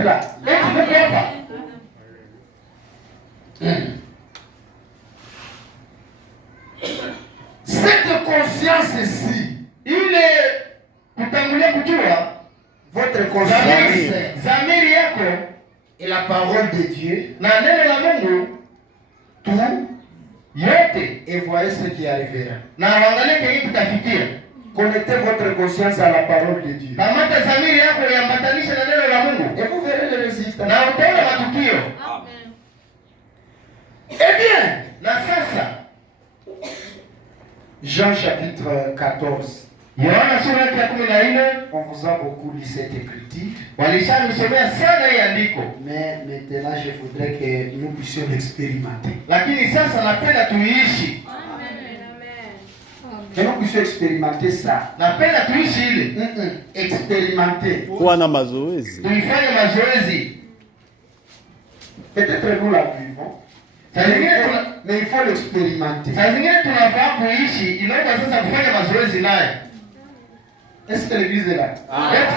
êtes là. Cette conscience-ci, il est kutangulia kujua votre conscience zamiri yako et la parole de Dieu, na neno la Mungu tout yote, et voyez ce qui arrivera. na waangalie kenye kitafikia. Connectez votre conscience à la parole de Dieu. Kamata zamiri yako yambatanisha na neno la Mungu Et vous verrez le résultat. na utaona matukio. Eh bien, Na sasa Jean chapitre 14. Yohana sura ya 14, On vous a beaucoup lu cette écriture. walishanisomea sana hii andiko, Mais maintenant, je voudrais que nous puissions l'expérimenter. lakini sasa napenda tuiishi. Que nous puissions expérimenter ça. Napenda tuishi ile. Expérimenter. Kuwa na mazoezi. Tuifanye mazoezi. Peut-être nous la vivons. Mais il faut l'expérimenter. Saa zingine tunafaa kuishi, inaomba sasa kufanya mazoezi naye. Est-ce que l'église est là?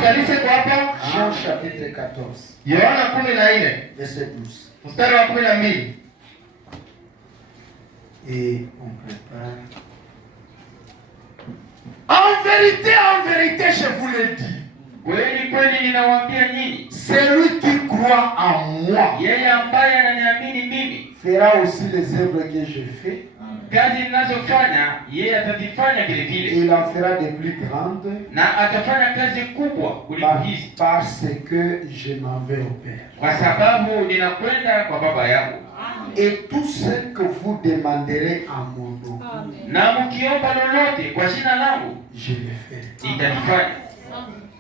Kanisa iko hapa. Jean chapitre 14. Yohana 14, Verset 12. mstari wa 12. Et on prépare. En vérité, je vous le dis. Kweli kweli ninawaambia nyinyi, Celui qui croit en moi yeye ambaye ananiamini mimi, fera aussi les œuvres que je fais. kazi ninazofanya yeye atazifanya vile Et vile, il en fera de plus grandes na atafanya kazi kubwa kuliko hizi, parce que je m'en vais au Père. kwa sababu ninakwenda kwa Baba yangu. Et tout ce que vous demanderez en mon nom, Na mkiomba lolote kwa jina langu, je le ferai, nitalifanya,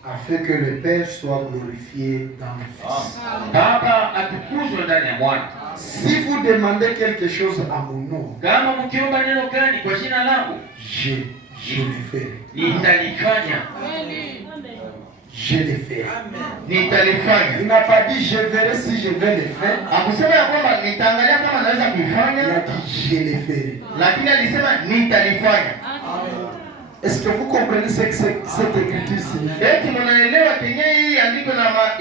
afin que le Père soit glorifié dans le Fils. Baba atukuzwe ndani ya Mwana. Si vous demandez quelque chose à mon nom, Kama mkiomba neno gani kwa jina langu, je le ferai. nitalifanya. Je le ferai. Nitalifanya. Il n'a pas dit je verrai si je vais le faire. Hakusema ya kwamba nitaangalia kama naweza Il a kuifanya, dit je le ferai. lakini alisema nitalifanya. Est-ce que vous comprenez ce que cette écriture signifie? Eti mnaelewa kenye hii andiko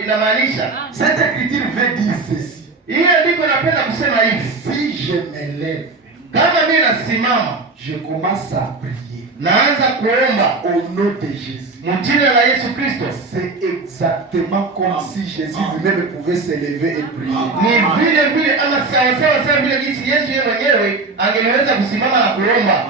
inamaanisha? Cette écriture veut dire ceci. Hii andiko napenda kusema hivi. Si je me lève, Kama mimi nasimama, je commence à prier naanza kuomba au nom de Jésus. mjina la Yesu Kristo, C'est exactement comme si Jésus lui-même pouvait se lever et prier. ni vile vile ama sawa vile jinsi Yesu yeye mwenyewe angeweza kusimama na kuomba.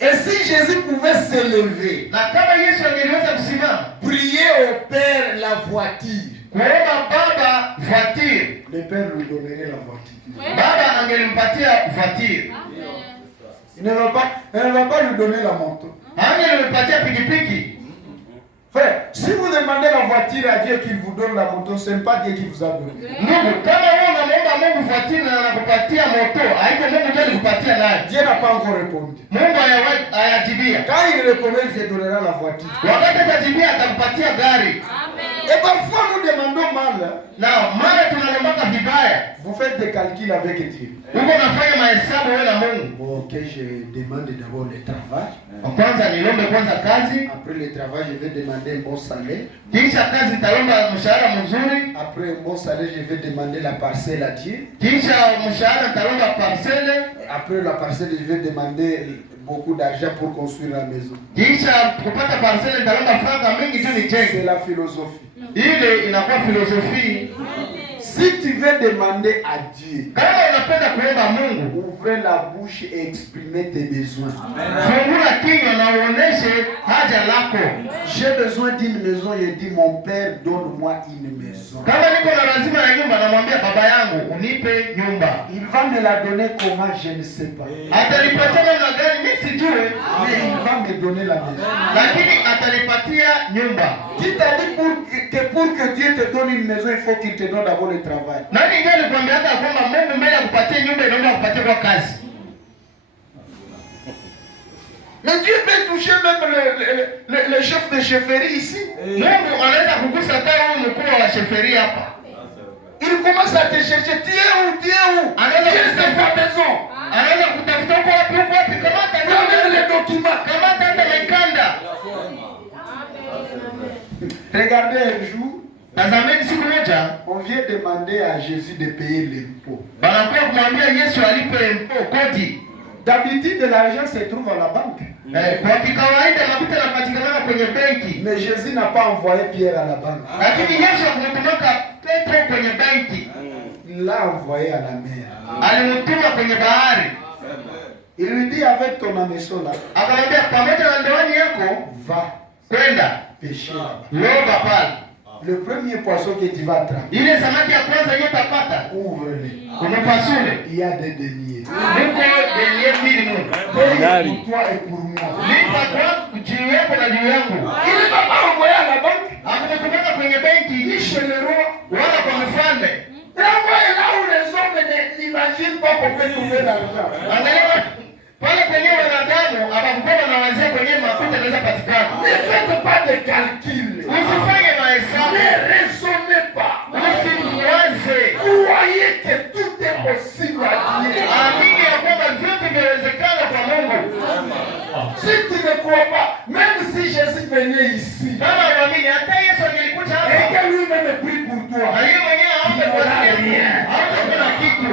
Et si Jésus pouvait se lever, Na kama Yesu angeweza kusimama, prier au Père la voiture, kuomba Baba voiture, le Père lui donnerait la voiture. Baba angelimpatia voiture. Il ne va pas lui donner la moto. Angelimpatia pikipiki. Frère, si vous demandez la voiture à Dieu qu'il vous donne la moto, ce n'est pas Dieu qui vous a donné. Ndugu, kama wewe unamwomba Mungu voiture na anakupatia moto, haiko Mungu ndiye alikupatia naye. Dieu n'a pas encore répondu. Mungu hayajibia. Quand il répondra, il te donnera la voiture. Wakati atajibia atakupatia gari. Et parfois nous demandons mal. Na mara tunalombaka vibaya. Vous faites des calculs avec Dieu. Uko unafanya mahesabu wewe na Mungu. Bon, ok, je demande d'abord le travail. Kwanza nilombe kwanza kazi. Après le travail, je vais demander un bon salaire. Kisha kazi nitalomba mshahara mzuri. Après un bon salaire, je vais demander la parcelle à Dieu. Kisha mshahara nitalomba parcelle. Après la parcelle, je vais demander beaucoup d'argent pour construire la maison. Kisha kupata parcelle nitalomba franga mingi tu nijenge. C'est la philosophie. Ile inakuwa filosofia. Si tu veux demander à Dieu, Kama unapenda kuomba Mungu, ouvrez la bouche et exprimez tes besoins. fungua kinywa na uoneshe haja lako. J'ai besoin d'une maison, je dis mon Père, donne-moi une maison. Kama niko na lazima ya nyumba, namwambia baba yangu unipe nyumba. Il va me la donner comment, je ne sais pas. Atanipatia namna gani mimi sijui, Mais il va me donner la maison. lakini atanipatia nyumba. Qui t'a dit pour que Dieu te donne une maison, il faut qu'il te donne d'abord le travail. Nani ndio alikwambia hata kwamba Mungu mbele ya kupatia nyumba inaomba kupatia kwa kazi? Mais Dieu peut toucher même le chef de chefferie ici. Mungu anaweza kugusa hata huyu mkuu wa sheferia hapa. Il commence à te chercher. Tu es où? Tu es où? Quelle c'est ta maison? Anaweza kutafuta huko wapi kamata Ramène les documents. kamata hata mikanda. Regardez un jour, Tazameni siku moja on vient demander à Jésus de payer l'impôt. banakuwa kumwambia Yesu alipe kodi. D'habitude, l'argent se trouve à la banque. Kwa kikawaida makuta yanapatikana kwenye benki. Mais Jésus n'a pas envoyé Pierre à la banque. Lakini Yesu akamtuma Petro kwenye benki. Il l'a envoyé à la mer. Alimtuma kwenye bahari. Il lui dit avec ton hameçon là, Akamwambia pamoja na ndoani yako va kwenda pêcher là-bas. loba pale. Le premier poisson que tu vas attraper, Ile samaki ya kwanza yenye utapata, ouvre-le. umepasule. Il y a des deniers. Mungu ndiye mbili Mungu. Paye pour toi et pour moi. Lipa kwa juu yako na juu yangu. Il ne va pas envoyer à la banque, Akamtuma kwenye benki ni chez le roi. wala kwa mfalme. Envoie là où les hommes n'imaginent pas qu'on peut trouver l'argent. Angalia pale kwenye wanadamu abakupewa na wazee kwenye makuta yanaweza patikana. Ne faites pas de calcul. Usifanye mahesabu. Ne raisonnez pas. Usiwaze. Croyez que tout est possible à Dieu. Amini ya kwamba vyote vinawezekana kwa Mungu. Si tu ne crois pas, même si Jésus venait ici, Kama uamini hata Yesu angelikuja et hapa. que lui-même prie pour toi, Na yeye mwenyewe haombe kwa ajili yako. Hautakuwa na kitu.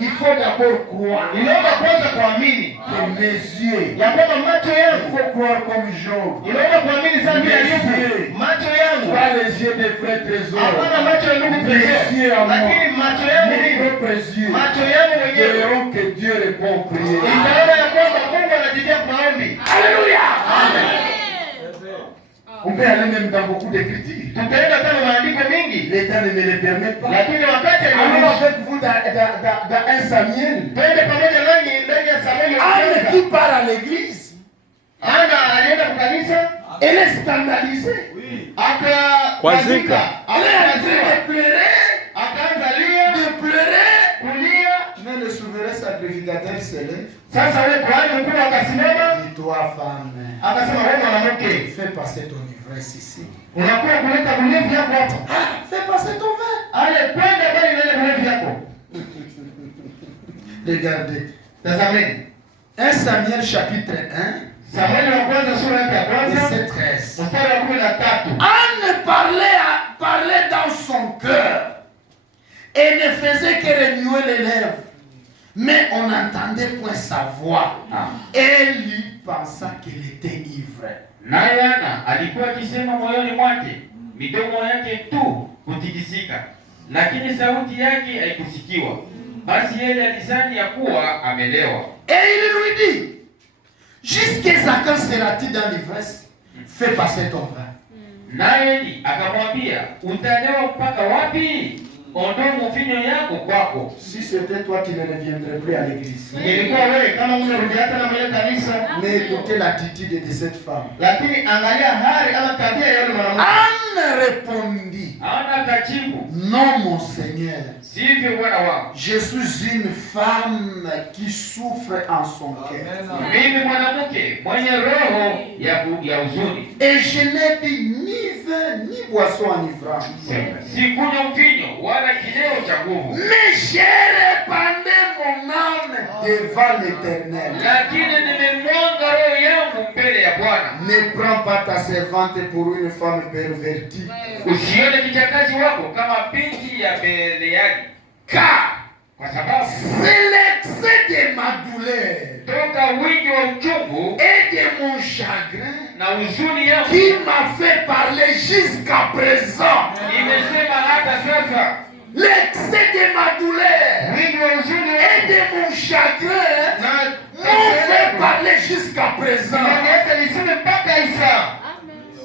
il faut d'abord croire. Inaomba kwanza kuamini. Que mes yeux, Ya kwamba macho il yangu. faut croire comme Job. Inaomba kuamini sana vile alivyo. Macho yangu. Pas les yeux des frères trésors. Hapana macho ya ndugu Trésor. Lakini macho yangu Mes mimi. propres yeux Macho yangu mwenyewe. verront que Dieu répond aux prières. Itaona ya kwamba Mungu anajibia kwa maombi. Alléluia. Amen. On peut aller même dans beaucoup d'écritures. Tutaenda kama maandiko mingi. L'État ne me le permet pas. Lakini wakati Alors aliruhusu. avec vous dans 1 Samuel, Twende pamoja nanyi ndani ya Samueli wa Anne kwanza. qui part à l'église, Ana alienda kwa kanisa. elle est scandalisée. Akakwazika. Elle est en train de pleurer, Akaanza lia. de pleurer. Kulia. Mais le souverain sacrificateur se lève. Sasa wewe kuhani mkuu akasimama. Dis-toi, femme, Akasema wewe mwanamke. fais passer ton ivresse ici. Unakuwa kuleta ulevi yako hapa. Ah, fais passer ton vin. Ale kwenda bali na ile ulevi yako. Regardez. Tazameni. 1 Samuel chapitre 1, Samueli wa kwanza sura yake ya kwanza. verset 13. Mstari wa 13. Anne parlait dans son cœur et ne faisait que remuer les lèvres. Mais on n'entendait point sa voix. Elle lui pensa qu'elle était ivre. Naye Ana alikuwa akisema moyoni mwake, midomo yake tu kutikisika, lakini sauti yake haikusikiwa. Basi yeye alizani ya kuwa amelewa. Et il lui dit, jusqu'à quand seras-tu dans l'ivresse? Fais passer ton vin. Naye akamwambia, utalewa mpaka wapi? Ondoa mvinyo yako kwako. Si c'était toi qui ne reviendrais plus à l'église. Nilikuwa wewe kama unarudi hata na mwenye kanisa. Mais écoutez l'attitude de cette femme. Lakini angalia hali ama tabia ya yule mwanamke. Anne répondit, Ana akajibu, non mon Seigneur. sivyo bwana wangu. Je suis une femme qui souffre en son cœur. Mimi mwanamke mwenye roho ya huzuni. Et je n'ai bu ni vin ni boisson enivrante. Sikunywa mvinyo wala kileo cha nguvu. Mais j'ai répandu mon âme devant l'Éternel. Lakini nimemwanga roho yangu mbele ya Bwana. Ne prends pas ta servante pour une femme pervertie. Usione kijakazi wako kama binti ya Beliali. Car Kwa sababu c'est l'excès de ma douleur toka wingi wa uchungu et de mon chagrin na huzuni yangu qui m'a fait parler jusqu'à présent. nimesema hata sasa. L'excès de ma douleur Wingi wa huzuni et de mon chagrin m'ont fait parler jusqu'à présent. Naniacha niseme mpaka Isa.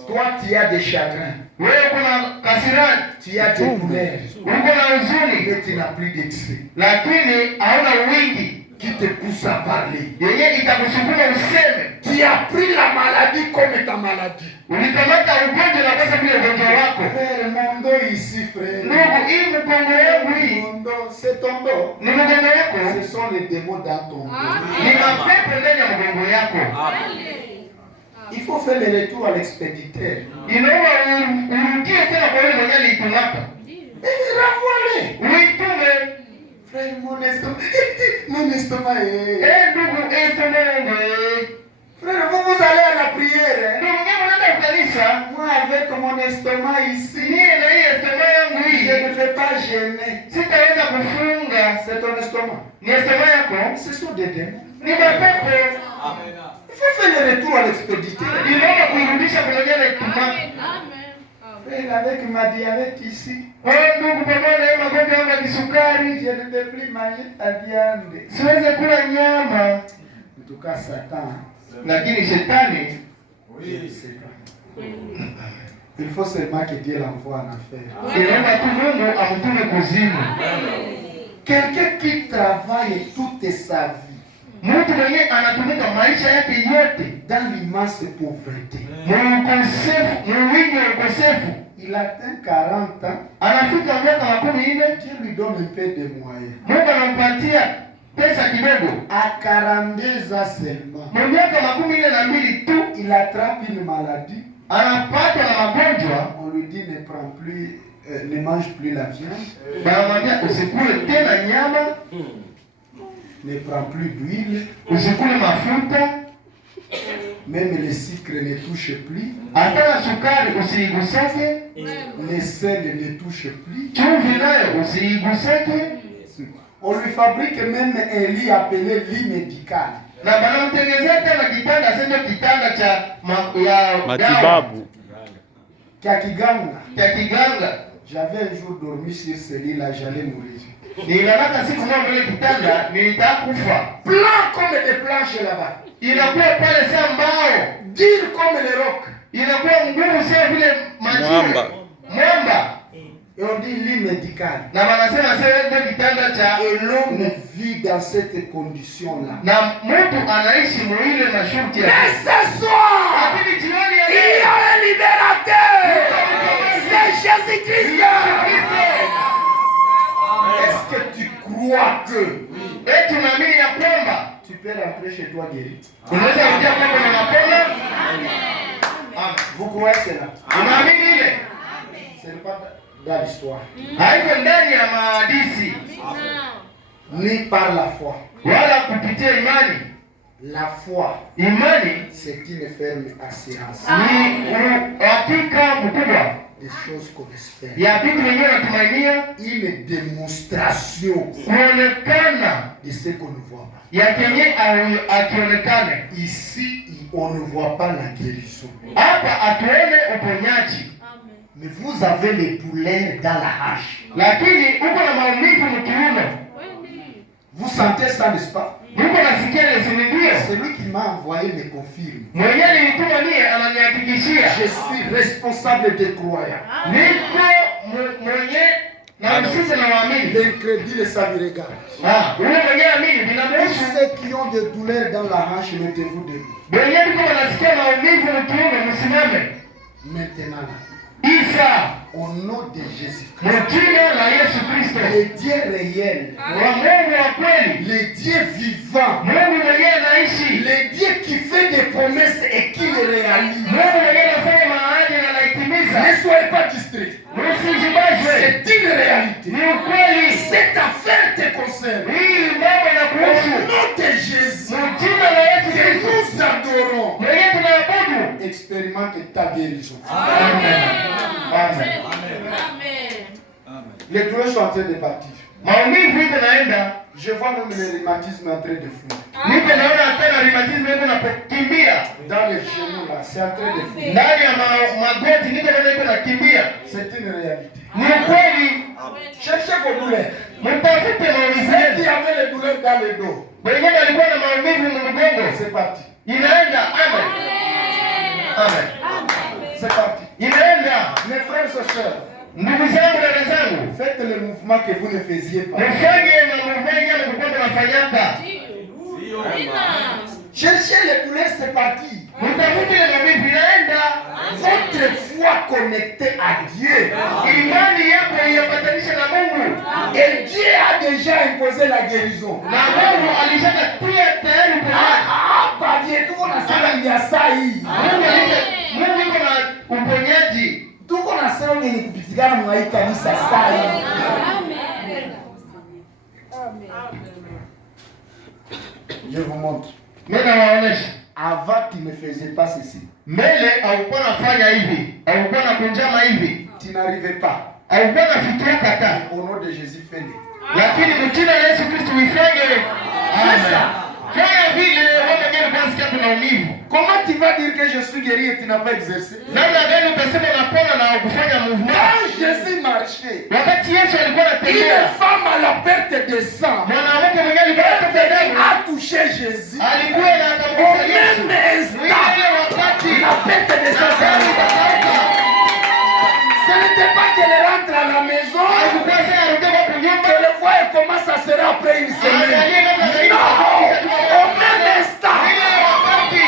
Toi, tu as des chagrins, Wewe kuna kasirani. tu as des douleurs, Uko na huzuni. mais tu n'as plus d'excès Lakini hauna wingi. qui te pousse à parler. Yenye itakusukuma useme. Tu as pris la maladie comme ta maladie. Ulikamata ugonjwa na kosa vile ugonjwa wako. Frère, mon dos ici, frère. Ndugu, hii mgongo yangu hii. Mon dos, c'est ton dos. Ni mgongo yako. Ce sont les démons dans ton dos. Ni mapepo ndani ya mgongo yako. Il faut faire le retour à l'expéditeur. Inaomba urudie tena kwa yule mwenye aliitumaka. Et renvoie-le. Uitume. Frère, mon estomac est... Ndugu, etomenge. Frère, vous allez à la prière. Ndugu, ngema unaenda kanisa, moi avec mon estomac ici, niye na hii estomac yangu hii, je ne peux pas gêner. sitaweza kufunga. C'est ton estomac. Ni estomac yako, Ce sont des démons. ni mapepo. Il faut faire le retour à l'expéditeur. Inaomba kuirudisha kwenye ile tuma. Frère, avec ma diabète ici, Ndugu, pamoja na magonjwa yangu ya kisukari, je ne peux plus manger ta viande. siwezi kula nyama. En tout cas, Satan, Lakini shetani, je ne sais pas. Il faut seulement que Dieu l'envoie en affaire. inaomba tu Mungu amtume kuzimu. Quelqu'un qui travaille toute sa vie Mtu mwenye anatumika maisha yake yote dans l'immense pauvreté, muukosefu, mwingi wa ukosefu, il atteint 40 ans, anafika miaka 40, Dieu lui donne un peu de moyens. Mungu anampatia pesa kidogo. À 42 ans seulement, Mwa miaka 42 tu il attrape une maladie. anapatwa na magonjwa. On lui dit ne prends plus, ne mange plus la viande, Banamwambia usikule tena nyama, ne prends plus d'huile, usikule mafuta, même le sucre ne touche plus, hata na sukari usiigusake, le sel ne touche plus. chumvi nayo usiigusake. On lui fabrique même un lit appelé lit médical. Na banamtengenezea tena kitanda, sio kitanda cha matibabu Kia kiganga. cha kiganga. J'avais un jour dormi sur ce lit-là, j'allais mourir. Nilalaka siku moja mbele kitanda, nitakufa. Plan comme des planches là-bas. Inakuwa pale saa mbao, Dur comme les rocs. inakuwa nguvu sio vile majiwe. Mwamba. Et on dit lit médical. Na wanasema sasa ndio kitanda cha, Et l'homme vit dans cette condition-là. na mtu anaishi mwile na shurti ya. Mais ce soir, Lakini jioni ya il y a un libérateur. C'est Jésus-Christ. Est-ce que tu crois que eti naamini ya kwamba tu peux rentrer chez toi guéri? unaweza kuja kwamba unapona? Vous croyez cela? Unaamini ile? Ce n'est pas dans l'histoire. Haiko ndani ya maadisi Ni par la foi. wala kupitia imani. La foi, Imani c'est une ferme assurance ni uhakika mkubwa des choses qu'on espère. ya vitu wenyewe natumainia, Une démonstration kuonekana de ce qu'on ne voit pas. ya kenye akionekane. Ici, on ne voit pas la guérison. Hapa atuone uponyaji, Mais vous avez les douleurs dans la hache. lakini uko na maumivu mkiuno. Vous sentez ça, n'est-ce pas? Mungu anasikia ile sindio? Celui qui m'a envoyé me confirme. Mwenyewe nilituma nie ananihakikishia. Je suis responsable des croyants. Niko mwenye na msisi na waamini. L'incrédule, ça lui regarde. Ule mwenyewe amini Tous binamruhusu. ceux qui ont des douleurs dans la hanche, mettez-vous debout. Mwenyewe niko anasikia maumivu mkiuno, msimame. Maintenant, Isa, au nom de Jésus-Christ, mjina la Yesu Kristo, le Dieu réel, wa Mungu wa kweli, le Dieu vivant, Mungu mwenyewe anaishi, le Dieu qui fait des promesses et qui les réalise. Mungu mwenyewe anafanya maahadi na anaitimiza. Ne soyez pas distraits. Msijibashwe, C'est une réalité. ni ukweli. Cette affaire te concerne. Hii mambo Au inakuhusu. nom de Jésus, Mjina la Yesu que Kristo, nous adorons, mwenyewe tunaabudu. expérimente ta guérison. Amen. Amen. Les douleurs sont en train de partir. Maumivu iko naenda. Je vois même le rhumatisme en train de fuir. Niko naona tena rheumatism iko nakimbia. Dans les genoux là, c'est en train de fuir. Ndani ya magoti niko naona iko nakimbia. C'est une réalité. Ni ukweli. Cherchez vos douleurs. Mtafute maumivu Ceux yenu. qui avaient les douleurs dans le dos, Wengine walikuwa na maumivu mgongo. c'est parti. Inaenda. Amen. Amen. C'est parti. Inaenda. Mes frères et sœurs, Ndugu zangu, dada zangu, faites le mouvement que vous ne faisiez pas. mfanye mamufanya mlikuwa mnafanyaka. Cherchez les douleurs, c'est parti. Mtafute ile maumivu inaenda. Votre foi connectée à Dieu. Imani yako iambatanishe na Mungu. Et Dieu a déjà imposé la guérison. Na Mungu alishakatia tayari uponyaji. Hapa yetu nasema ya sahi. Mungu iko na uponyaji. Tuko nasema ni kupitikana mwa hii kanisa sahi. Je vous montre. Mimi nawaonesha. En Avant, tu ne faisais pas ceci. Mbele haukuwa nafanya hivi, haukuwa nakunjama hivi, Tu n'arrivais pas. haukuwa nafikia kata. Au nom de Jésus, fais-le. Lakini mtina Yesu Kristo uifanye. Fais ça. Fanya vile wewe mwenyewe unasikia kuna maumivu. Comment tu vas dire que je suis guéri et tu n'as pas exercé? Namna gani utasema unapona na kufanya mouvement? Quand Jésus marchait, Wakati Yesu alikuwa une anatembea, femme à la perte de sang, mwanamke mwenyewe alikuwa anatembea elle damu. a touché Jésus. Alikuwa na Au akamgusa Yesu. même instant, Ile wakati la perte de sang s'est arrêtée. Ce n'était pas qu'elle rentre à la maison, alikuwa sasa arudi kwa kunyumba. qu'elle voit et comment ça sera après une semaine. Non! Au même instant, Ile wakati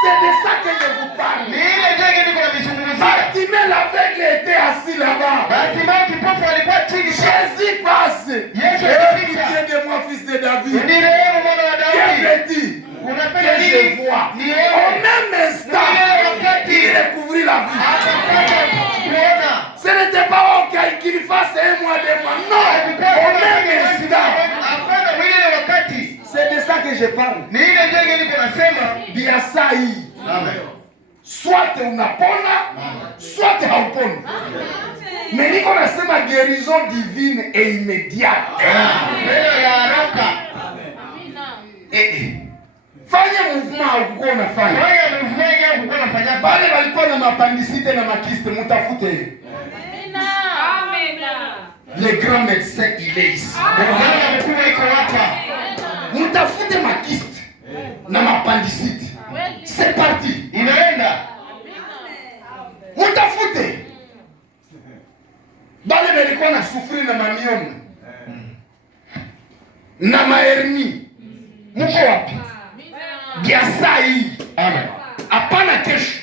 c'est de ça que je vous parle. ni ile ndege niko na mizungumzia. Bartimée l'aveugle était assis là-bas. Bartimayo kipofu alikuwa chini. Jésus passe. Yesu Aie anapita. pitié de moi, fils de David. Ni rehemu mwana wa Que Daudi. veux-tu Unapenda que nini? je vois? Ni Au wewe. même instant, il découvrit la vie. Akapata kuona. Ce n'était pas qu'il fasse un mois, 2 mois. Non, au même instant. Hapana, ile wakati. C'est de ça que je parle. Ni ile ndege niko nasema. Biasai. Amen. Soit unapona, soit hauponi. Mais niko nasema guérison divine et immédiate. Neno ya haraka. Fanya mouvement haukuwa unafanya. Fanya mvunye ukikuwa unafanya Bale walikuwa na mapandisite na makiste, mutafute. Le grand médecin il est ici. Mganga mkubwa iko hapa. Mutafute makiste na mapandisite. C'est parti. Inaenda. Mutafute. Bale walikuwa na sufuri na mamioma. Na mahernie. Muko wapi? Biasa hii. Amen. Hapana kesho.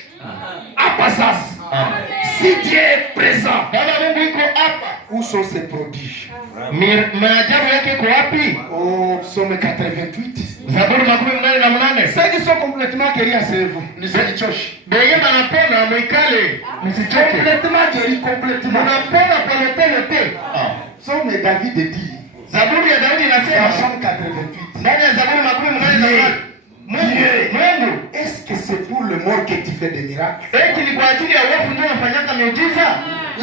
Hapa sasa. Amen. Si Dieu est présent, Kama Mungu iko hapa. où sont ces prodiges? Maajabu yake iko wapi? Au psaume 88. Zaburi 88. Ceux qui sont complètement guéris, asseyez-vous. Msichoke. Benye banapona mwikale, msichoke. Complètement guéris, complètement. Munapona polepole. Psaume David dit, Zaburi ya Daudi dans inasema Psaume 88, ndani ya Zaburi 88, Mungu, est-ce que c'est pour le mort que tu fais des miracles? eti ni kwa ajili ya wafu ndio wanafanyaka miujiza?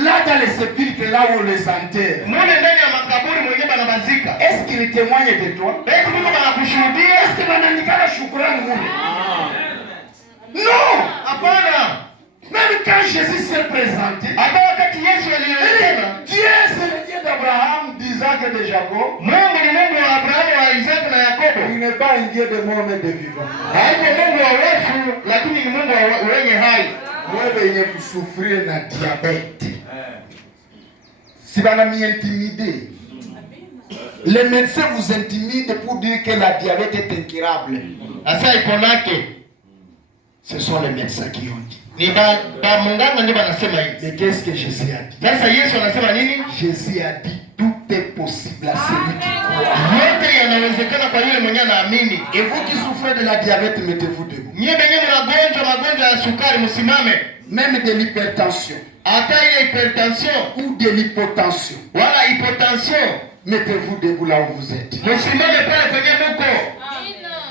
Là dans les sépulcres, là où on les enterre, Mule ndani ya makaburi mwenye banabazika. est-ce qu'ils témoignent de toi? Eti Mungu banakushuhudia? Est-ce que banandikana shukrani Mungu? Non! Hapana. Même quand Jésus s'est présenté, Hata wakati Yesu aliyosema, Dieu c'est le Dieu d'Abraham, d'Isaac et de Jacob. Mungu ni Mungu wa Abrahamu, wa Isaka na Yakobo. Il n'est pas un Dieu de mort mais de vivant. Haiko Mungu wa wafu, lakini ni Mungu wa wenye hai. Wewe wenye kusufrir na diabete, si bana m'intimider, les médecins vous intimident pour dire que la diabète est incurable. Asa iponake. Ce sont les médecins qui ont dit. Ni ba munganga ndio banasema hivi. Mais qu'est-ce que Jésus a dit? Sasa Yesu anasema nini? Jésus a dit tout est possible à celui qui croit. Yote yanawezekana kwa yule mwenye anaamini. Et vous qui souffrez de la diabète, mettez-vous debout. Nyie benye mnagonjwa magonjwa ya sukari msimame. Même de l'hypertension Hata ile hypertension ou de l'hypotension, wala hypotension, mettez-vous debout là où vous êtes. msimame pale kwenye muko.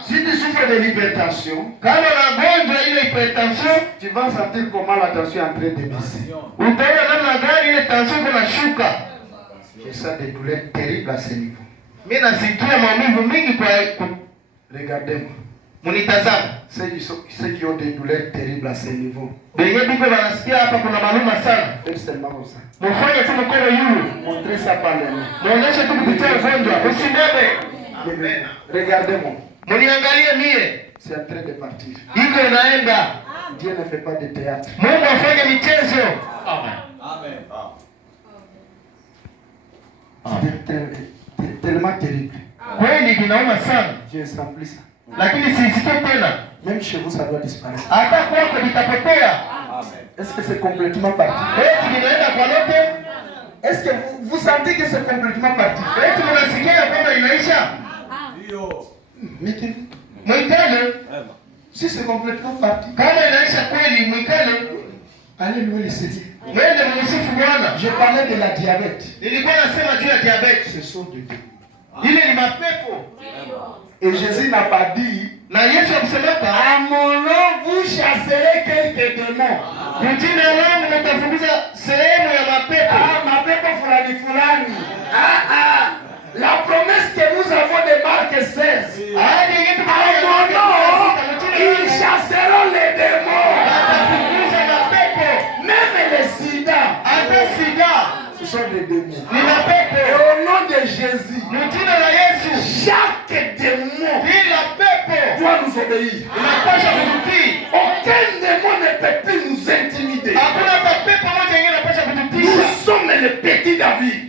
Si tu souffres de l'hypertension, Kama unagonjwa ile hypertension, tu vas sentir comment la tension est en train de baisser. utaona namna gani ile tension inashuka. J'ai ça des douleurs terribles à ce niveau. Mimi nasikia maumivu mingi kwa Regardez-moi. munitazama. Ceux qui ont des douleurs terribles à ce niveau, Benye biko banasikia hapa kuna maluma sana. faites seulement comme ça. Mufanye tu mkono yulu. Montrez ça par les mains. Muoneshe tu kupitia ugonjwa. Usimame. Regardez-moi. Muniangalie mie. C'est en train de partir. Iko inaenda. Dieu ne fait pas de théâtre. Mungu afanye michezo. Amen. C'est tellement terrible. Kweli vinauma sana. Dieu sans plus ça. Lakini sisikie tena. Même chez vous, ça doit disparaître. Hata kwako vitapotea. Est-ce que c'est complètement parti? Eti vinaenda kwa lote. Est-ce que vous sentez que c'est complètement parti? Eti mnasikia kwamba inaisha. Mettez-vous. Mwikale. Si c'est complètement parti, Kama inaisha kweli mwikale. allez louer le Seigneur. Mwende msifu Bwana. Je parlais de la diabète. Nilikuwa nasema juu ya diabetes. Ce sont de Dieu. Ile ni mapepo. Et Jésus n'a pas dit Na Yesu akusemeka, à mon nom vous chasserez quelques démons. Mjina langu mtafukuza sehemu ya mapepo. Mapepo fulani fulani. La promesse que nous avons de Marc 16. À mon nom, ils chasseront les démons. Même les sida. Ce sont des démons. Et au nom de Jésus, chaque démon doit nous obéir. Aucun démon ne peut plus nous intimider. Nous sommes les petits David.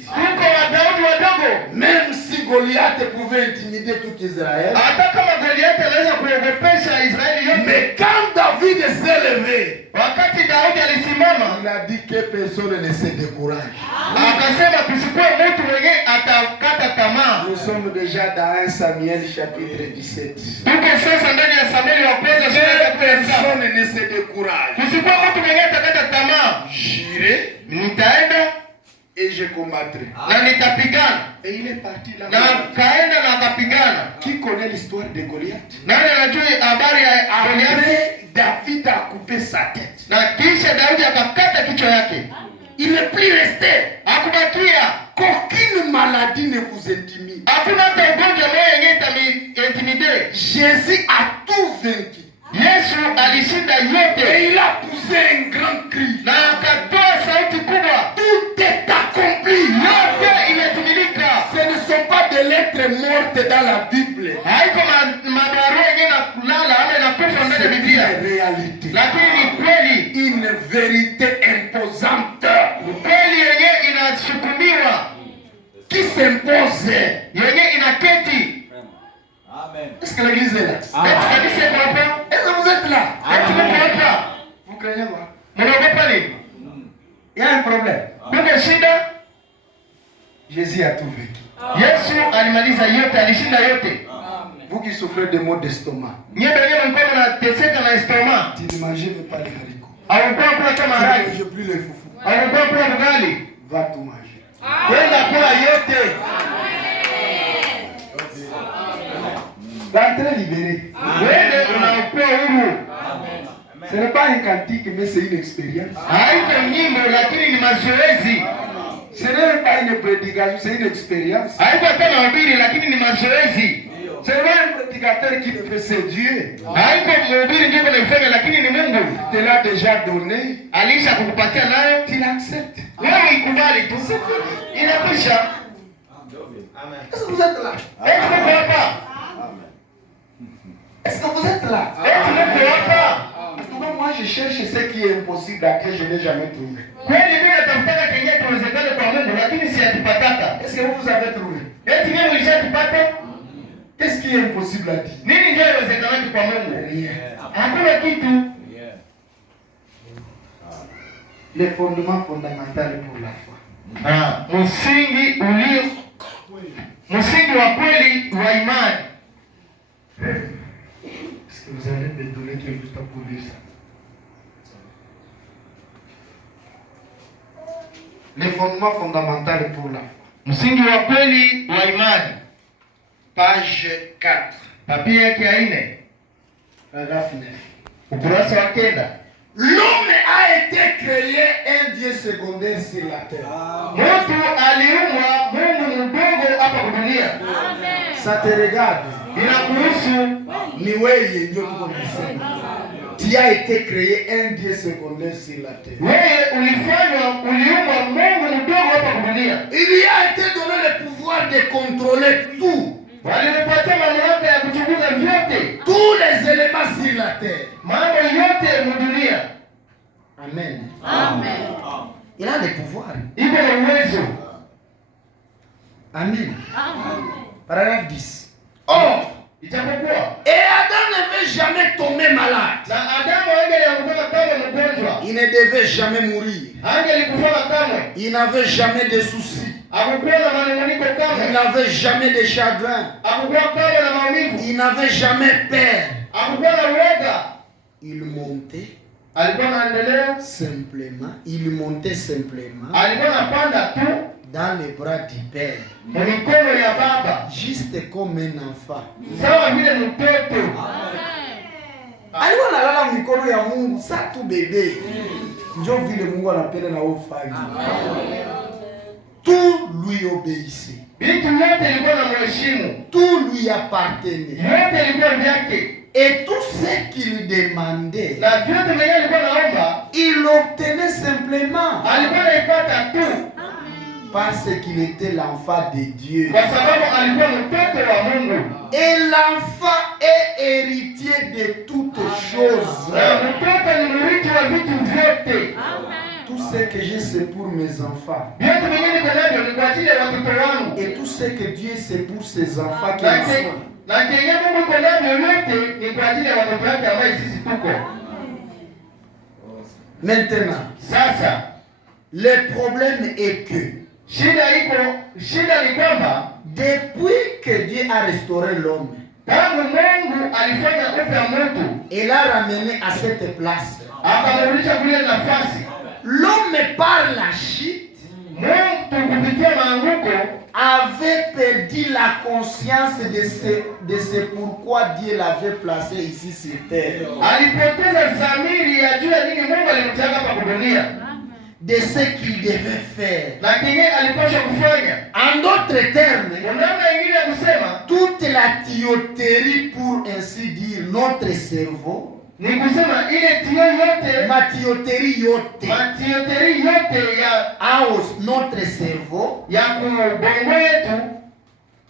Même si Goliath pouvait intimider tout Israël, mais quand David s'est levé, il a dit que personne ne se décourage. Nous sommes déjà dans 1 Samuel chapitre 17. Personne ne se décourage. J'irai et je combattrai. Et il est parti là. Qui connaît l'histoire de Goliath? Après, David a coupé sa tête. Il n'est plus resté. Qu'aucune maladie ne vous intimide. Jésus a tout vaincu. Et il a poussé un grand cri. Tout est accompli. Ce ne sont pas des lettres mortes dans la Bible. C'est une réalité. Une vérité imposante qui s'impose. Est-ce que l'église est là? Est-ce que vous êtes là? Vous craignez quoi? Il y a un problème. Jésus a tout vécu. Vous qui souffrez de maux d'estomac, tu ne mangez même pas les haricots. Tu ne manges plus les foufous. Va tout manger. L'entrée libérée. Ce n'est pas un cantique, mais c'est une expérience. Ce n'est pas une prédication, c'est une expérience. Ce n'est pas un prédicateur qui le fait, c'est Dieu. Il te l'a déjà donné. Tu l'acceptes. Est-ce que vous êtes là? Est-ce que vous êtes là? En tout cas, moi je cherche ce qui est impossible à Dieu, je ne l'ai jamais trouvé. Est-ce que vous avez trouvé? Qu'est-ce qui est impossible à Dieu? Rien. Les fondements fondamentaux pour la foi. Msingi wa kweli wa imani. Est-ce que vous allez me donner quelque chose pour dire ça? Les fondements fondamentaux pour la foi. Msingi wa kweli wa imani. Page 4. Papier yake ya 4. Paragraphe 9. Ukurasa wa 9. L'homme a été créé un Dieu secondaire sur la terre. Ça te regarde. Tu as été créé un Dieu secondaire sur la terre. Il lui a été donné le pouvoir de contrôler tout. Tous les éléments sur la terre. Amen. Amen. Il a le pouvoir. Amen. Paragraphe 10. Or, et Adam ne veut jamais tomber malade. Il ne devait jamais mourir. Il n'avait jamais de soucis. Il n'avait jamais de chagrin. Il n'avait jamais peur. Il montait simplement. Il montait simplement dans les bras du Père. Juste comme un enfant. Alikuwa analala mikono ya Mungu, sa tu bebe. Ndio vile Mungu anapenda na ufanye. Tout lui obéissait. Vitu vyote ilikuwa na mheshimu. Tout lui appartenait. Vyote ilikuwa vyake. Et tout ce qu'il demandait, Na vyote mwenyewe alikuwa naomba, il obtenait simplement. alikuwa anaipata tu. Parce qu'il était l'enfant de Dieu. Kwa sababu alikuwa mtoto wa Mungu. Et l'enfant est héritier de toutes choses. Na mtoto ni mrithi wa vitu vyote. Tout ce que j'ai, c'est pour mes enfants. Vyote mwenyewe niko navyo ni kwa ajili ya watoto wangu. Et tout ce que Dieu, c'est pour ses enfants qui Na sont. na kenye Mungu iko navyo yote ni kwa ajili ya watoto wake ambao sisi tuko. Maintenant, Sasa le problème est que shida ni kwamba depuis que Dieu a restauré l'homme, tangu Mungu alifanya upya mtu, il l'a ramené à cette place. akamrudisha kule nafasi. L'homme, par la chute, Mungu kupitia maanguko avait perdu la conscience de ce pourquoi Dieu l'avait placé ici sur terre. alipoteza dhamiri ya juu ya nini Mungu alimtaka hapa dunia, De ce qu'il devait faire. na kenye alipaswa kufanya. En d'autres termes, Namna nyingine ya kusema toute la tuyauterie, pour ainsi dire, notre cerveau, ni kusema ile tio yote, ma tuyauterie yote, matioteri yote ya aos, notre cerveau, ya kubongo yetu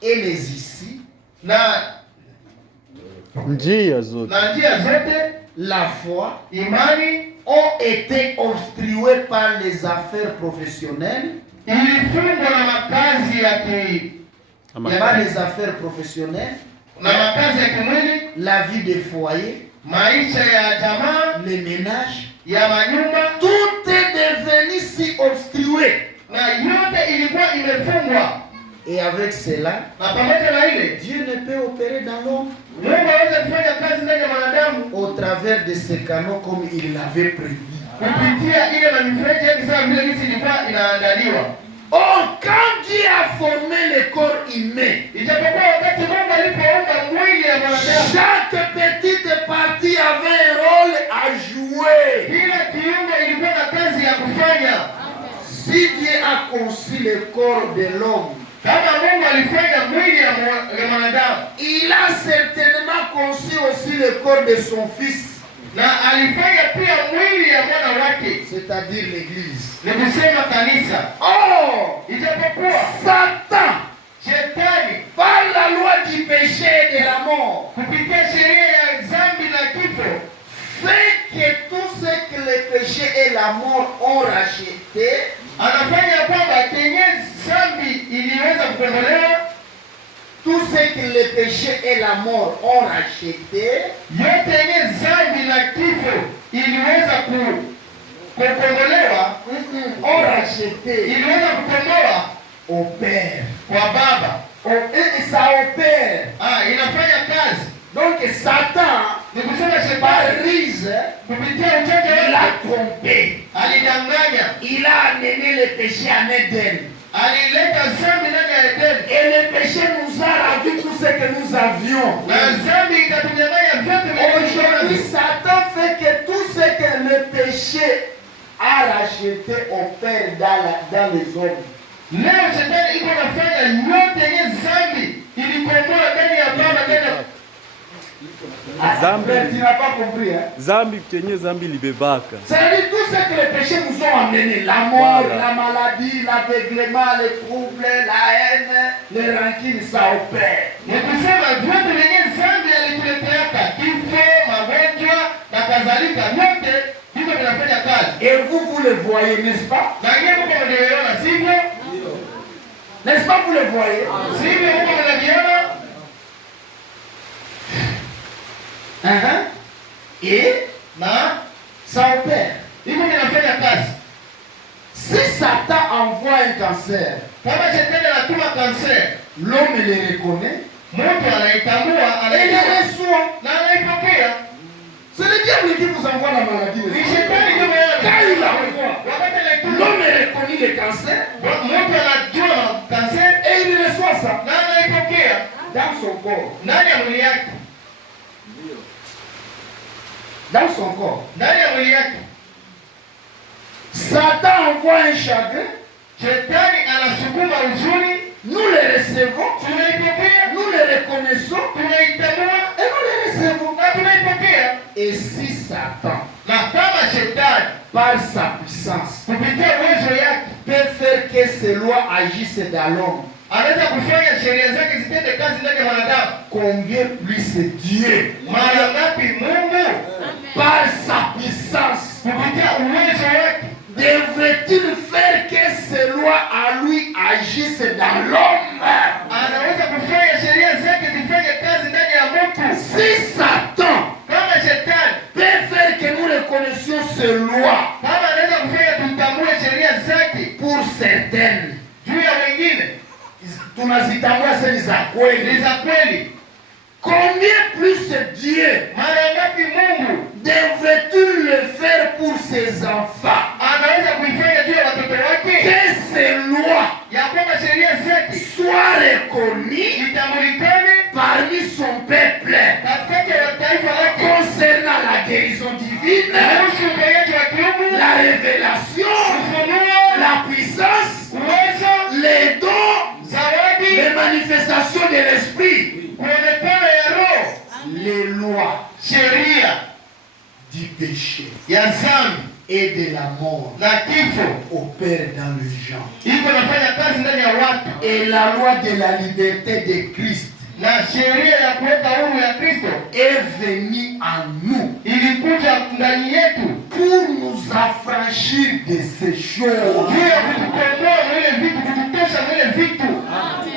et les ici, na njia zote, zote, la foi, imani ont été obstruées par les affaires professionnelles, ilifungwa na makazi par les affaires professionnelles, na makazi ya kimwili, la vie des foyers, maisha ya jamaa, les ménages. ya manyumba, Tout est devenu si obstrué. na yote ilikuwa imefungwa. Et avec cela, Na pamoja na ile, Dieu ne peut opérer dans l'homme Mungu aweze kufanya kazi ndani ya mwanadamu au travers de ces canaux comme il l'avait prévu. kupitia ile na mifereji yake sawa vile jinsi ilikuwa inaandaliwa. Or, quand Dieu a formé le corps humain, Ijapokuwa wakati Mungu alipoumba mwili ya mwanadamu, chaque petite partie avait un rôle à jouer. kila kiungo ilikuwa na kazi ya kufanya. Si Dieu a conçu le corps de l'homme, Kama Mungu alifanya mwili ya mwanadamu, il a certainement conçu aussi le corps de son fils, na alifanya pia mwili ya mwana wake, c'est-à-dire l'Église. ni kusema kanisa. Or, Ijapokuwa Satan, shetani par la loi du péché et de la mort, kupitia sheria ya dhambi na kifo fait que tout ce que le péché et la mort ont racheté, anafanya kwamba kenye dhambi iliweza kukombolewa, tout ce que le péché et la mort ont racheté, yote yenye dhambi na kifo iliweza kukombolewa, ont racheté iliweza kukomboa au Père. kwa Baba. Et ça opère. Inafanya kazi. Donc Satan, Ni kusema par shetani ruse, kupitia uchache il wake a trompé. alidanganya, Il a amené le péché en Éden. alileta dhambi ndani ya Edeni, Et le péché nous a rendu tout ce que nous avions. na dhambi ikatunyang'anya vyote Aujourd'hui, vilivyo. Satan fait que tout ce que le péché a racheté opère dans les hommes. Leo shetani iko nafanya yote yenye dhambi ilikomboa ndani ya Baba, ndani ya Zambi. Tu n'as pas compris, hein? zambi kenye zambi libebaka. C'est-à-dire tout ce que les péchés nous ont amené, la mort, Voilà. la maladie, l'aveuglement, les troubles, la haine, les rancunes, ça opère. ni kusema vyote vyenye dhambi alituleteaka, kifo, magonjwa na kadhalika, vyote hivyo vinafanya kazi. Et vous le voyez, n'est-ce pas? Na nyie mko mnaviona, sivyo? N'est-ce pas, vous le voyez? Sivyo mko mnaviona? Et Na ça opère. hivyo vinafanya kazi. Si Satan envoie un cancer, Kama shetani anatuma kanser, l'homme le reconnaît mtu anaitambua, et le reçoit. na anaipokea. C'est le diable qui vous envoie la maladie. Ni n'est-ce pas? shetani ndio Quand il mwenyewe. l'envoie, Wakati anaituma, l'homme reconnaît le cancer mtu anajua kanser et il reçoit ça na anaipokea dans son corps. ndani ya mwili yake. dans son corps. ndani ya mwili yake. Satan envoie un chagrin. Shetani anasukuma huzuni, Nous les recevons. tunaipokea, Nous les reconnaissons. tunaitambua Et nous les recevons. na tunaipokea. Et si Satan, Na kama shetani par sa puissance, kupitia uwezo yake peut faire que ses lois agissent dans l'homme, anaweza kufanya sheria zake zitende kazi ndani ya wanadamu, combien plus Dieu, mara ngapi Mungu par sa puissance, kupitia uwezo wake devrait-il faire que ses lois à lui agissent dans l'homme? anaweza kufanya sheria zake zifanye kazi ndani ya mtu. Si Satan Kama shetani peut faire que nous reconnaissions ses lois kama anaweza kufanya tutambue sheria zake pour certaines, juu ya wengine tunazitambua sasa ni za ni kweli, za kweli, combien plus Dieu mara ngapi Mungu devrait-il le faire pour ses enfants? anaweza kuifanya juu ya watoto wake, Que ces lois ya kwamba sheria zake soient reconnues itambulikane parmi son peuple katikati ya taifa lake concernant la guérison divine, kuhusu uponyaji wa kiungu, la révélation, ufunuo, la puissance, uwezo, les dons, zawadi, les manifestations de l'esprit, kuonekana ya roho, les lois sheria du péché ya dhambi et de la mort na kifo opèrent dans les gens. iko nafanya kazi ndani ya watu, Et la loi de la liberté de Christ na sheria ya kuweka huru ya Kristo est venue en nous ilikuja ndani yetu pour nous affranchir de ces choses. juu ya kutukomboa na ile vitu, kututosha na ile vitu.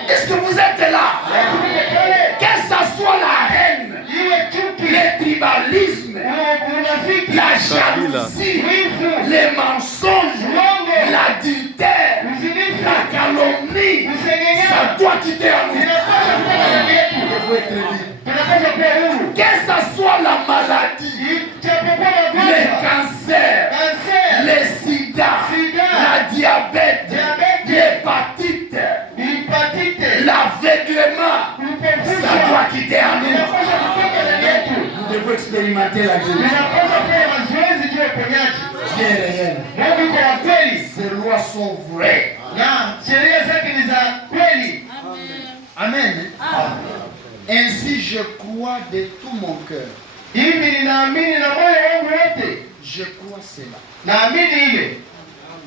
Est-ce que vous êtes là? Lakini pale Que ça soit la haine, iwe chuki, le tribalisme, unafiki, la jalousie, wivu, les mensonges, uongo, l'adultère, uzinifu, la calomnie, usengenyaji ça doit quitter en nous. zinapaswa kutoka ndani yetu. Il faut être libre. Tunapaswa kuwa huru. Que ça soit la maladie, Ijapokuwa le magonjwa, cancer, kanser, le sida, Sida, la diabète, diabète, l'hépatite, hepatite, l'aveuglement, ça doit quitter en nous. inapaswa kutoka ndani yetu. Nous devons expérimenter la guérison. Tunapaswa kufanya mazoezi juu ya uponyaji. Dieu est réel. Mungu iko wa kweli Ces lois sont vraies. na sheria zake ni za kweli. Amen. Ainsi, je crois de tout mon cœur. Hivi ninaamini na moyo wangu wote, Je crois cela. naamini ile.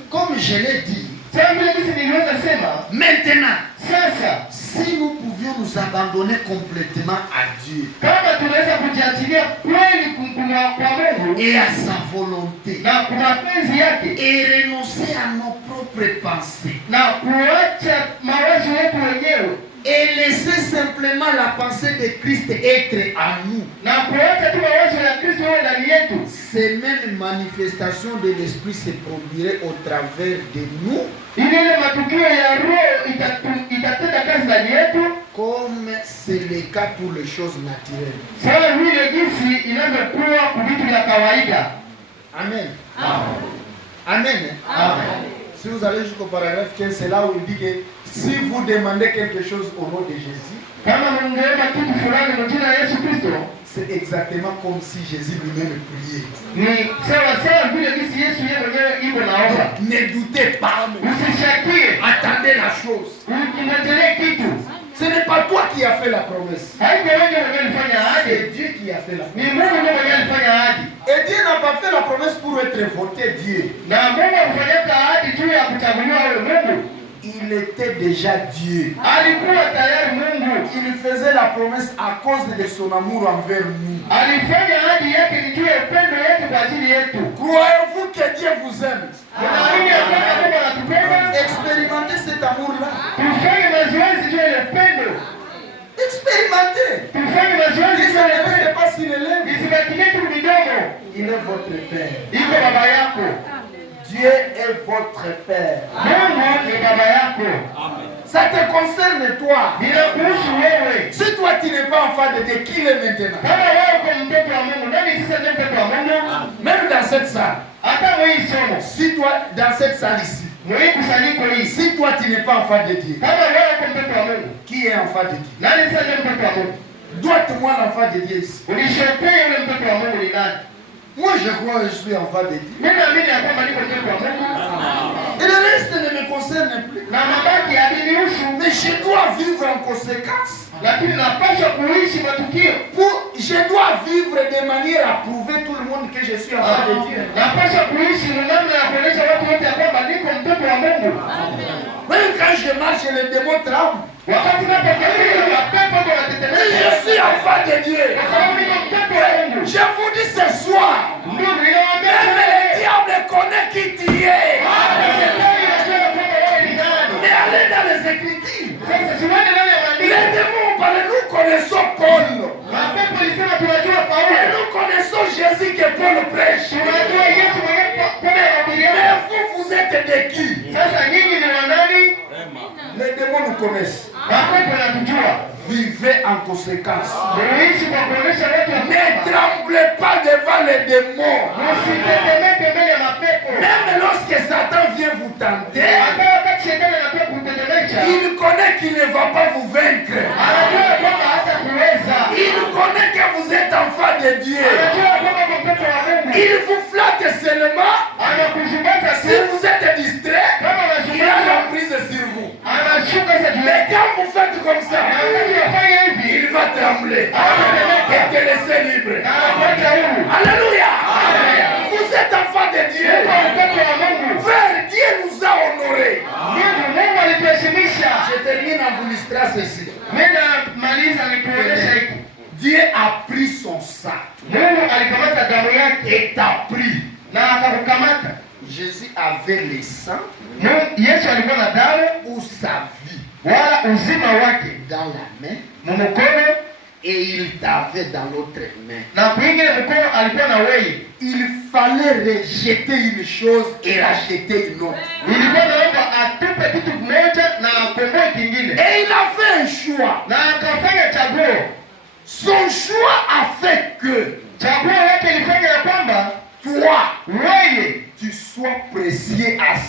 Comme je l'ai dit, Sasa vile jinsi niliweza sema, maintenant, sasa si nous pouvions nous abandonner complètement à Dieu kama tunaweza kujiachilia kweli kwa Mungu et à sa volonté na kwa mapenzi yake et renoncer à nos propres pensées na kuacha mawazo yetu wenyewe et laisser simplement la pensée de Christ être en nous, na kuacha tu mawazo ya Kristo yawe ndani yetu, ces mêmes manifestations de l'Esprit se produiraient au travers de nous ile matukio ya roho itatenda kazi ndani yetu comme c'est le cas pour les choses naturelles. sawa vile jinsi inavyokuwa kwa vitu vya kawaida. Amen. Amen. Si vous allez jusqu'au paragraphe 15, c'est là où il dit que si vous demandez quelque chose au nom de Jésus, Kama mungeomba kitu fulani kwa jina la Yesu Kristo, c'est exactement comme si Jésus lui-même priait. ni sawa sawa vile jinsi Yesu yeye mwenyewe iko naomba. Ne doutez pas, Usishakie, attendez la chose. ukingojelee kitu. Ce n'est pas toi qui as fait la promesse. Haiko wewe mwenyewe ulifanya ahadi, C'est Dieu qui a fait la ni promesse. Mungu ndiye mwenyewe alifanya ahadi. Et Dieu n'a pas fait la promesse pour être voté Dieu. Na Mungu alifanya ahadi juu ya kuchaguliwa wewe Mungu. Il était déjà Dieu. Alikuwa tayari Mungu. Il faisait la promesse à cause de son amour envers nous. Alifanya ahadi yake ni juu ya upendo wetu kwa ajili yetu. Croyez-vous que Dieu vous aime? Unaamini ya kwamba Mungu anatupenda? Expérimentez cet amour-là. Tufanye mazoezi juu ya upendo. Expérimentez. Tufanye mazoezi Que juu ça ya ne reste upendo. pas sur les lèvres. Isibakie tu midomo. Il est votre Père. Iko baba yako. Dieu est votre Père. Mungu ni baba yako. Ça te concerne toi. Inakuhusu wewe. Si toi tu n'es pas enfant de Dieu, qui l'est maintenant? Kama wewe uko mtoto wa Mungu, nani sasa ndiye mtoto wa Mungu? Même dans cette salle. Hata mwii somo. Si toi, dans cette salle ici, Mwii kusanyiko hii. si toi tu n'es pas enfant de Dieu, Kama wewe uko mtoto wa Mungu, qui est enfant de Dieu? nani sasa ndiye mtoto wa Mungu? Dois-moi l'enfant de Dieu ici. Ulishepea yule mtoto wa Mungu ni nani? Moi, je crois que je suis enfant de Dieu. Mimi naamini ya kwamba niko mtoto wa Mungu. Et le reste ne me concerne plus. Na mabaki yalinihusu. Mais je dois vivre en conséquence. Lakini napaswa kuishi matukio. Je dois vivre de manière à prouver tout le monde que je suis enfant de Dieu. Napaswa kuishi namna ya kuonyesha watu wote ya kwamba niko mtoto wa Mungu. Même quand je marche, les démons tremblent. Wakati napotembea mapepo yanatetemeka. Je suis enfant de Dieu. Kwa sababu niko mtoto wa Mungu. Je vous dis ce soir, Ndugu, ninawaambia même le diable connaît qui tu es. Mais allez dans les Écritures. Sasa siwende ndani ya maandiko. Les démons parlent, nous connaissons Paul. Mapepo ilisema tunajua Paulo. Et nous connaissons Jésus que Paul prêche. Tunajua Yesu mwenyewe Paulo anahubiria. Mais vous êtes de qui? Sasa nyinyi ni wa nani? Les démons nous connaissent. Mapepo yanatujua. Vivez en conséquence. Muishi kwa kuonyesha watu ya Ne tremblez pas devant les démons. Msitetemeke mbele ya mapepo. Même lorsque Satan vient vous tenter, Hata wakati shetani anakuwa kutetemesha. il connaît qu'il ne va pas vous vaincre. Anajua kwamba hatakuweza. Il connaît que vous êtes enfant de Dieu. Anajua kwamba ni mtoto wa Mungu. Il vous flatte seulement. Anakuzubaza Si tu. vous êtes distrait, Kama il a unazubazwa. l'emprise sur vous. Anashuka sasa juu. Mais quand vous faites comme ça, Wakati unafanya hivi. il va trembler et te laisser libre. Anakuacha huru. Alléluia. Vous êtes enfant de Dieu. Kwa mtoto wa Mungu. Frère, Dieu nous a honorés. Mungu alituheshimisha. Je termine en vous illustrant ceci. Mimi namaliza nikuonyesha hiki. Dieu a pris son sang Mungu alikamata damu yake et t'a pris. na akakukamata. Jésus avait le sang Yesu alikuwa na damu ou sa vie wala uzima wake dans la main mumukono et il t'avait dans l'autre main. na kwingine mkono alikuwa na wewe. Il fallait rejeter une chose et racheter une autre. Ilikuwa naomba atupe kitu kimoja na akomboe kingine. Et il a fait un choix. Na akafanya chaguo. Son choix a fait que Chaguo yake ilifanya ya kwamba toi, wewe tu sois précieux à